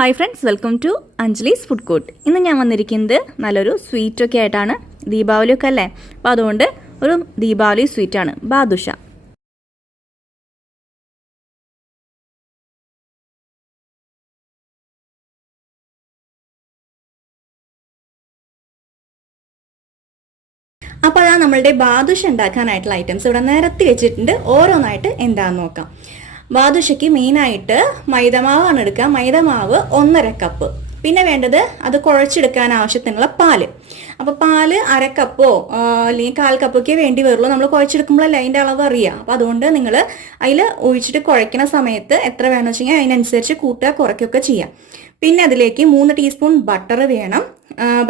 Hi friends, welcome to Anjali's food court. ഇന്ന് ഞാൻ വന്നിരിക്കുന്നത് നല്ലൊരു സ്വീറ്റൊക്കെ ആയിട്ടാണ്. ദീപാവലിയൊക്കെ അല്ലേ, അപ്പോൾ അതുകൊണ്ട് ഒരു ദീപാവലി സ്വീറ്റാണ് ബാദുഷ. അപ്പോൾ അതാ നമ്മളുടെ ബാദുഷ ഉണ്ടാക്കാനായിട്ടുള്ള ഐറ്റംസ് ഇവിടെ നിരത്തി വെച്ചിട്ടുണ്ട്. ഓരോന്നായിട്ട് എന്താണെന്ന് നോക്കാം. ബാദുഷയ്ക്ക് മെയിനായിട്ട് മൈദമാവാണ് എടുക്കുക. മൈദമാവ് 1.5 കപ്പ്. പിന്നെ വേണ്ടത് അത് കുഴച്ചെടുക്കാൻ ആവശ്യത്തിനുള്ള പാല്. അപ്പോൾ പാല് 1/2 കപ്പോ അല്ലെങ്കിൽ 1/4 കപ്പൊക്കെ വേണ്ടി വരുള്ളൂ. നമ്മൾ കുഴച്ചെടുക്കുമ്പോഴല്ലേ അതിൻ്റെ അളവ് അറിയുക. അപ്പോൾ അതുകൊണ്ട് നിങ്ങൾ അതിൽ ഒഴിച്ചിട്ട് കുഴയ്ക്കുന്ന സമയത്ത് എത്ര വേണമെന്ന് വെച്ച് കഴിഞ്ഞാൽ അതിനനുസരിച്ച് കൂട്ടുക കുറയ്ക്കുകയൊക്കെ ചെയ്യാം. പിന്നെ അതിലേക്ക് 3 ടീസ്പൂൺ ബട്ടർ വേണം.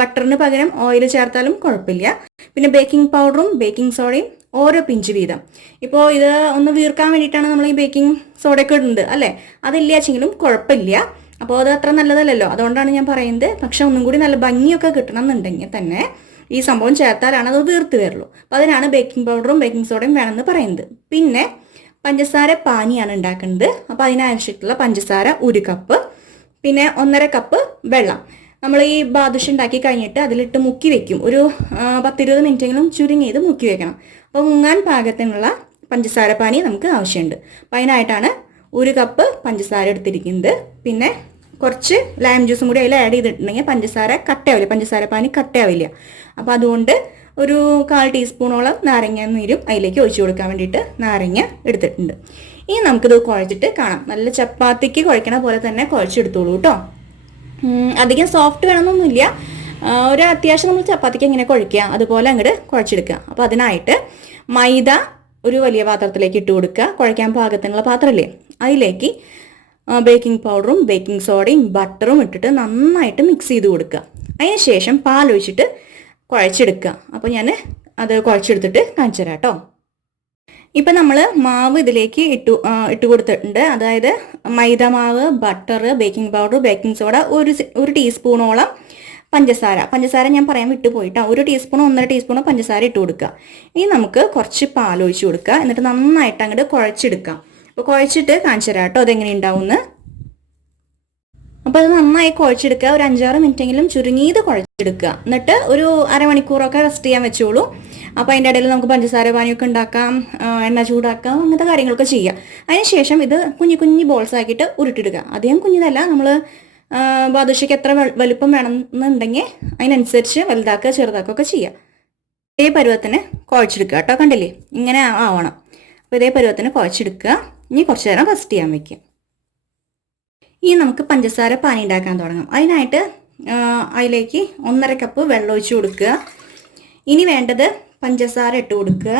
ബട്ടറിന് പകരം ഓയിൽ ചേർത്താലും കുഴപ്പമില്ല. പിന്നെ ബേക്കിംഗ് പൗഡറും ബേക്കിംഗ് സോഡയും ഓരോ പിഞ്ച് വീതം. ഇപ്പോൾ ഇത് ഒന്ന് വീർക്കാൻ വേണ്ടിയിട്ടാണ് നമ്മൾ ഈ ബേക്കിംഗ് സോഡയൊക്കെ ഇടുന്നത് അല്ലേ. അതില്ല വെച്ചെങ്കിലും കുഴപ്പമില്ല. അപ്പോൾ അത് അത്ര നല്ലതല്ലല്ലോ, അതുകൊണ്ടാണ് ഞാൻ പറയുന്നത്. പക്ഷെ ഒന്നും കൂടി നല്ല ഭംഗിയൊക്കെ കിട്ടണം എന്നുണ്ടെങ്കിൽ തന്നെ ഈ സംഭവം ചേർത്താലാണ് അത് വീർത്ത് വരുള്ളൂ. അപ്പോൾ അതിനാണ് ബേക്കിംഗ് പൗഡറും ബേക്കിംഗ് സോഡയും വേണമെന്ന് പറയുന്നത്. പിന്നെ പഞ്ചസാര പാനിയാണ് ഉണ്ടാക്കുന്നത്. അപ്പോൾ അതിനാവശ്യമായിട്ടുള്ള പഞ്ചസാര 1 കപ്പ്. പിന്നെ 1.5 കപ്പ് വെള്ളം. നമ്മൾ ഈ ബാദുഷ ഉണ്ടാക്കി കഴിഞ്ഞിട്ട് അതിലിട്ട് മുക്കി വെക്കും. ഒരു 10-20 മിനിറ്റെങ്കിലും ചുരുങ്ങിയത് മുക്കി വെക്കണം. അപ്പോൾ മുങ്ങാൻ പാകത്തിനുള്ള പഞ്ചസാര പാനി നമുക്ക് ആവശ്യമുണ്ട്. അപ്പോൾ അതിനായിട്ടാണ് 1 കപ്പ് പഞ്ചസാര എടുത്തിരിക്കുന്നത്. പിന്നെ കുറച്ച് ലൈം ജ്യൂസും കൂടി അതിൽ ആഡ് ചെയ്തിട്ടുണ്ടെങ്കിൽ പഞ്ചസാര കട്ടയാവില്ല, പഞ്ചസാര പാനി കട്ടയാവില്ല. അപ്പോൾ അതുകൊണ്ട് ഒരു 1/4 ടീസ്പൂണോളം നാരങ്ങ നീരും അതിലേക്ക് ഒഴിച്ചു കൊടുക്കാൻ വേണ്ടിയിട്ട് നാരങ്ങ എടുത്തിട്ടുണ്ട്. ഇനി നമുക്കിത് കുഴച്ചിട്ട് കാണാം. നല്ല ചപ്പാത്തിക്ക് കുഴക്കണ പോലെ തന്നെ കുഴച്ചെടുത്തോളൂ കേട്ടോ. അധികം സോഫ്റ്റ് വേണമെന്നൊന്നുമില്ല. ഒരു അത്യാവശ്യം നമ്മൾ ചപ്പാത്തിക്ക് എങ്ങനെ കുഴയ്ക്കുക അതുപോലെ അങ്ങോട്ട് കുഴച്ചെടുക്കുക. അപ്പോൾ അതിനായിട്ട് മൈദ ഒരു വലിയ പാത്രത്തിലേക്ക് ഇട്ട് കൊടുക്കുക. കുഴയ്ക്കാൻ പാകത്തിനുള്ള പാത്രമല്ലേ, അതിലേക്ക് ബേക്കിംഗ് പൗഡറും ബേക്കിംഗ് സോഡയും ബട്ടറും ഇട്ടിട്ട് നന്നായിട്ട് മിക്സ് ചെയ്ത് കൊടുക്കുക. അതിന് ശേഷം പാലൊഴിച്ചിട്ട് കുഴച്ചെടുക്കുക. അപ്പോൾ ഞാൻ അത് കുഴച്ചെടുത്തിട്ട് കാണിച്ചു തരാം കേട്ടോ. ഇപ്പം നമ്മൾ മാവ് ഇതിലേക്ക് ഇട്ട് കൊടുത്തിട്ടുണ്ട്. അതായത് മൈദ മാവ്, butter, baking powder, baking soda, ഒരു ടീസ്പൂണോളം പഞ്ചസാര ഞാൻ പറയാൻ വിട്ടുപോയിട്ടാ. 1 ടീസ്പൂണോ 1.5 ടീസ്പൂണോ പഞ്ചസാര ഇട്ട് കൊടുക്കുക. ഇനി നമുക്ക് കുറച്ച് പാലൊഴിച്ച് കൊടുക്കുക. എന്നിട്ട് നന്നായിട്ട് അങ്ങോട്ട് കുഴച്ചെടുക്കാം. അപ്പോൾ കുഴച്ചിട്ട് കാണിച്ചു തരാം കേട്ടോ അതെങ്ങനെ ഉണ്ടാവുമെന്ന്. അപ്പോൾ അത് നന്നായി കുഴച്ചെടുക്കുക. ഒരു 5-6 മിനിറ്റെങ്കിലും ചുരുങ്ങിയത് കുഴച്ചെടുക്കുക. എന്നിട്ട് ഒരു അരമണിക്കൂറൊക്കെ റെസ്റ്റ് ചെയ്യാൻ വെച്ചോളൂ. അപ്പോൾ അതിൻ്റെ ഇടയിൽ നമുക്ക് പഞ്ചസാര പാനിയൊക്കെ ഉണ്ടാക്കാം, എണ്ണ ചൂടാക്കാം, അങ്ങനത്തെ കാര്യങ്ങളൊക്കെ ചെയ്യാം. അതിനുശേഷം ഇത് കുഞ്ഞു ബോൾസ് ആക്കിയിട്ട് ഉരുട്ടിടുക. അധികം കുഞ്ഞിതല്ല, നമ്മൾ ബാദുഷയ്ക്ക് എത്ര വലുപ്പം വേണമെന്നുണ്ടെങ്കിൽ അതിനനുസരിച്ച് വലുതാക്കുക ചെറുതാക്കുകയൊക്കെ ചെയ്യാം. ഇതേ പരുവത്തിന് കുഴച്ചെടുക്കുക കേട്ടോ. കണ്ടില്ലേ, ഇങ്ങനെ ആവണം. അപ്പോൾ ഇതേ പരുവത്തിന് കുഴച്ചെടുക്കുക. ഇനി കുറച്ച് നേരം റെസ്റ്റ് ചെയ്യാൻ വയ്ക്കുക. ഇനി നമുക്ക് പഞ്ചസാര പാനി ഉണ്ടാക്കാൻ തുടങ്ങാം. അതിനായിട്ട് അതിലേക്ക് 1.5 കപ്പ് വെള്ളം ഒഴിച്ച് കൊടുക്കുക. ഇനി വേണ്ടത് പഞ്ചസാര ഇട്ട് കൊടുക്കുക.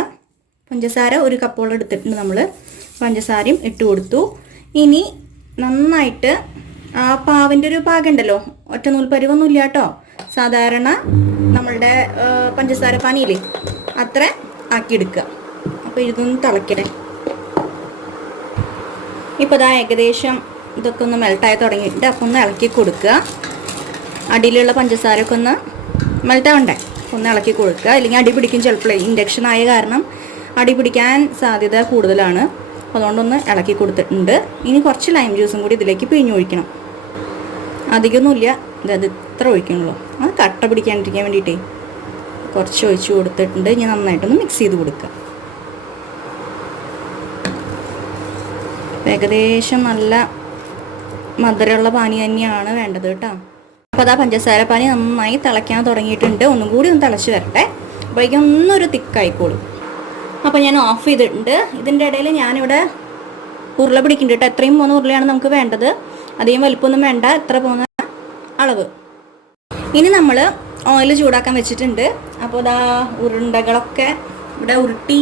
പഞ്ചസാര 1 കപ്പോളം എടുത്തിട്ടുണ്ട് നമ്മൾ. പഞ്ചസാരയും ഇട്ട് കൊടുത്തു. ഇനി നന്നായിട്ട് ആ പാവിൻ്റെ ഒരു പാകം ഉണ്ടല്ലോ, ഒറ്റ നൂൽ പരുവൊന്നും ഇല്ല കേട്ടോ. സാധാരണ നമ്മളുടെ പഞ്ചസാര പാനിയില്ലേ അത്ര ആക്കിയെടുക്കുക. അപ്പോൾ ഇതൊന്ന് തിളക്കണേ. ഇപ്പോൾ ഇതാ ഏകദേശം ഇതൊക്കെ ഒന്ന് മെൽട്ടായി തുടങ്ങിയിട്ട് അപ്പോൾ ഒന്ന് ഇളക്കി കൊടുക്കുക. അടിയിലുള്ള പഞ്ചസാരയൊക്കെ ഒന്ന് മെൽട്ടാവണ്ടേ, ഒന്ന് ഇളക്കി കൊടുക്കുക. അല്ലെങ്കിൽ അടി പിടിക്കും. ചിലപ്പോൾ ഇൻഡക്ഷൻ ആയ കാരണം അടി പിടിക്കാൻ സാധ്യത കൂടുതലാണ്. അതുകൊണ്ടൊന്ന് ഇളക്കി കൊടുത്തിട്ടുണ്ട്. ഇനി കുറച്ച് ലൈം ജ്യൂസും കൂടി ഇതിലേക്ക് പിഴിഞ്ഞൊഴിക്കണം. അധികമൊന്നുമില്ല, ഇത് ഇത്ര ഒഴിക്കണുള്ളൂ. അത് കട്ട പിടിക്കാണ്ടിരിക്കാൻ വേണ്ടിയിട്ടേ കുറച്ച് ഒഴിച്ച് കൊടുത്തിട്ടുണ്ട്. ഇനി നന്നായിട്ടൊന്ന് മിക്സ് ചെയ്ത് കൊടുക്കുക. ഏകദേശം നല്ല മധുരമുള്ള പാനി തന്നെയാണ് വേണ്ടത് കേട്ടോ. അപ്പോൾ അതാ പഞ്ചസാര പാനി നന്നായി തിളയ്ക്കാൻ തുടങ്ങിയിട്ടുണ്ട്. ഒന്നും കൂടി ഒന്ന് തിളച്ച് വരട്ടെ. അപ്പോഴേക്കും ഒന്നൊരു തിക്കായിക്കോളും. അപ്പോൾ ഞാൻ ഓഫ് ചെയ്തിട്ടുണ്ട്. ഇതിൻ്റെ ഇടയിൽ ഞാനിവിടെ ഉരുള പിടിക്കുന്നുണ്ട് കേട്ടോ. എത്രയും പോകുന്ന ഉരുളയാണ് നമുക്ക് വേണ്ടത്. അധികം വലിപ്പമൊന്നും വേണ്ട, എത്ര പോകുന്ന അളവ്. ഇനി നമ്മൾ ഓയിൽ ചൂടാക്കാൻ വെച്ചിട്ടുണ്ട്. അപ്പോൾ ഇതാ ഉരുണ്ടകളൊക്കെ ഇവിടെ ഉരുട്ടി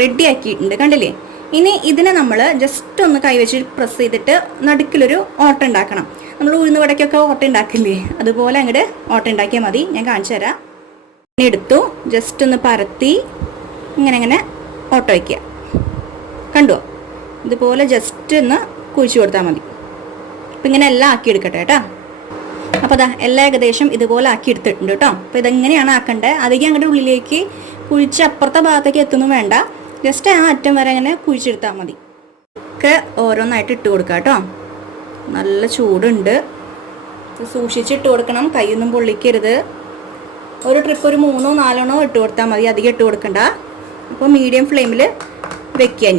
റെഡി ആക്കിയിട്ടുണ്ട്, കണ്ടില്ലേ. ഇനി ഇതിനെ നമ്മൾ ജസ്റ്റ് ഒന്ന് കൈവച്ച് പ്രസ് ചെയ്തിട്ട് നടുക്കിലൊരു ഓട്ട ഉണ്ടാക്കണം. നമ്മൾ ഉഴുന്ന് വടക്കൊക്കെ ഓട്ട ഉണ്ടാക്കില്ലേ, അതുപോലെ അങ്ങോട്ട് ഓട്ട ഉണ്ടാക്കിയാൽ മതി. ഞാൻ കാണിച്ചു തരാം. ഇനി എടുത്തു ജസ്റ്റ് ഒന്ന് പരത്തി ഇങ്ങനെ ഓട്ട വയ്ക്കുക. കണ്ടോ, ഇതുപോലെ ജസ്റ്റ് ഒന്ന് കുഴിച്ചു കൊടുത്താൽ മതി. അപ്പം ഇങ്ങനെ എല്ലാം ആക്കി എടുക്കട്ടെ കേട്ടോ. അപ്പോൾ അതാ എല്ലാം ഏകദേശം ഇതുപോലെ ആക്കി എടുത്തിട്ടുണ്ട് കേട്ടോ. അപ്പോൾ ഇതെങ്ങനെയാണ് ആക്കേണ്ടത്, അധികം അങ്ങോട്ട് ഉള്ളിലേക്ക് കുഴിച്ച് അപ്പുറത്തെ ഭാഗത്തേക്ക് എത്തുന്നു വേണ്ട. ജസ്റ്റ് ആ അറ്റം വരെ അങ്ങനെ കുഴിച്ചെടുത്താൽ മതി. ഒക്കെ ഓരോന്നായിട്ട് ഇട്ട് കൊടുക്കാം കേട്ടോ. നല്ല ചൂടുണ്ട്. സൂക്ഷിച്ചിട്ട് കൊടുക്കണം, കൈയൊന്നും പൊള്ളിക്കരുത്. ഒരു ട്രിപ്പ് ഒരു 3-4 ഇട്ട് കൊടുത്താൽ മതി, അധികം ഇട്ട് കൊടുക്കണ്ട. അപ്പോൾ മീഡിയം ഫ്ലെയിമിൽ വെക്കാൻ.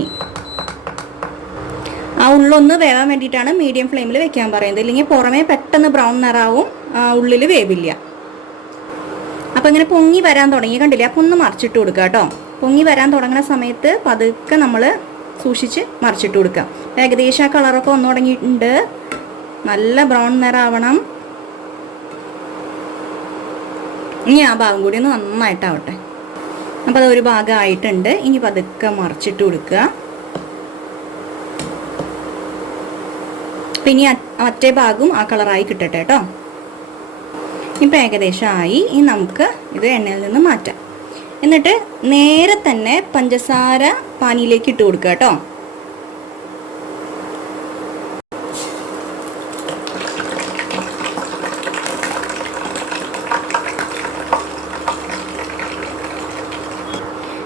ആ ഉള്ളൊന്ന് വേവാൻ വേണ്ടിയിട്ടാണ് മീഡിയം ഫ്ലെയിമിൽ വെക്കാൻ പറയുന്നത്. ഇല്ലെങ്കിൽ പുറമേ പെട്ടെന്ന് ബ്രൗൺ നിറാവും, ഉള്ളിൽ വേവില്ല. അപ്പോൾ ഇങ്ങനെ പൊങ്ങി വരാൻ തുടങ്ങി കണ്ടില്ലേ? അപ്പോൾ ഒന്ന് മറിച്ചിട്ട് കൊടുക്കുക കേട്ടോ. പൊങ്ങി വരാൻ തുടങ്ങുന്ന സമയത്ത് പതുക്കെ നമ്മൾ സൂക്ഷിച്ച് മറിച്ചിട്ട് കൊടുക്കുക. ഏകദേശം ആ കളറൊക്കെ വന്നു തുടങ്ങിയിട്ടുണ്ട്. നല്ല ബ്രൗൺ നിറാവണം. ഇനി ആ ഭാഗം കൂടി ഒന്ന് നന്നായിട്ടാവട്ടെ. അപ്പോൾ അതൊരു ഭാഗമായിട്ടുണ്ട്. ഇനി പതുക്കെ മറിച്ചിട്ട് കൊടുക്കുക. പിന്നെ മറ്റേ ഭാഗവും ആ കളറായി കിട്ടട്ടെ കേട്ടോ. ഇപ്പം ഏകദേശം ആയി. ഇനി നമുക്ക് ഇത് എണ്ണയിൽ നിന്ന് മാറ്റാം. എന്നിട്ട് നേരെ തന്നെ പഞ്ചസാര പാനിയിലേക്ക് ഇട്ട് കൊടുക്കുക കേട്ടോ.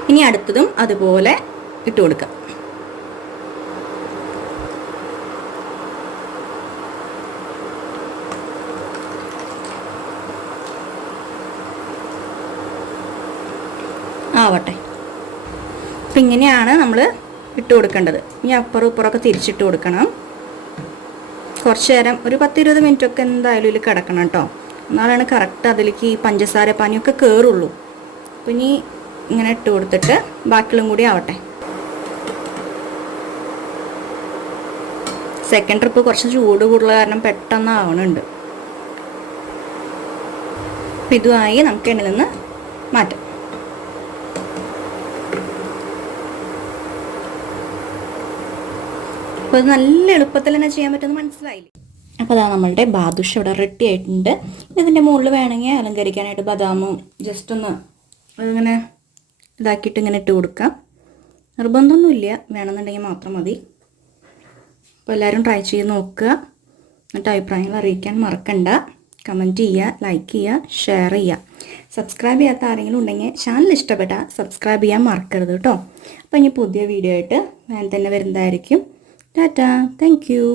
ഇനി അടുത്തതും അതുപോലെ ഇട്ട് കൊടുക്കാം. ആവട്ടെ. അപ്പം ഇങ്ങനെയാണ് നമ്മൾ ഇട്ട് കൊടുക്കേണ്ടത്. ഇനി അപ്പുറം ഇപ്പുറമൊക്കെ തിരിച്ചിട്ട് കൊടുക്കണം. കുറച്ച് നേരം ഒരു 10-20 മിനിറ്റൊക്കെ എന്തായാലും ഇതിൽ കിടക്കണം കേട്ടോ. എന്നാലാണ് കറക്റ്റ് അതിലേക്ക് ഈ പഞ്ചസാര പാനിയൊക്കെ കയറുള്ളൂ. അപ്പം ഇനി ഇങ്ങനെ ഇട്ട് കൊടുത്തിട്ട് ബാക്കിയും കൂടി ആവട്ടെ. സെക്കൻഡ് ട്രിപ്പ് കുറച്ച് ചൂട് കൂടുതൽ കാരണം പെട്ടെന്ന് ആവണുണ്ട്. അപ്പം ഇതുമായി നമുക്ക് എണ്ണയിൽ നിന്ന് മാറ്റാം. അപ്പോൾ അത് നല്ല എളുപ്പത്തിൽ തന്നെ ചെയ്യാൻ പറ്റുമെന്ന് മനസ്സിലായില്ലേ? അപ്പോൾ അതാ നമ്മളുടെ ബാദുഷ ഇവിടെ റെഡി ആയിട്ടുണ്ട്. ഇതിൻ്റെ മുകളിൽ വേണമെങ്കിൽ അലങ്കരിക്കാനായിട്ട് ബദാമും ജസ്റ്റ് ഒന്ന് അതിങ്ങനെ ഇതാക്കിയിട്ട് ഇങ്ങനെ ഇട്ട് കൊടുക്കാം. നിർബന്ധമൊന്നുമില്ല, വേണമെന്നുണ്ടെങ്കിൽ മാത്രം മതി. അപ്പോൾ എല്ലാവരും ട്രൈ ചെയ്ത് നോക്കുക. എന്നിട്ട് അഭിപ്രായങ്ങൾ അറിയിക്കാൻ മറക്കണ്ട. കമൻറ്റ് ചെയ്യുക, ലൈക്ക് ചെയ്യുക, ഷെയർ ചെയ്യുക. സബ്സ്ക്രൈബ് ചെയ്യാത്ത ആരെങ്കിലും ഉണ്ടെങ്കിൽ ചാനൽ ഇഷ്ടപ്പെട്ടാൽ സബ്സ്ക്രൈബ് ചെയ്യാൻ മറക്കരുത് കേട്ടോ. അപ്പോൾ ഇനി പുതിയ വീഡിയോ ആയിട്ട് ഞാൻ തന്നെ വരുന്നതായിരിക്കും. Tata, thank you.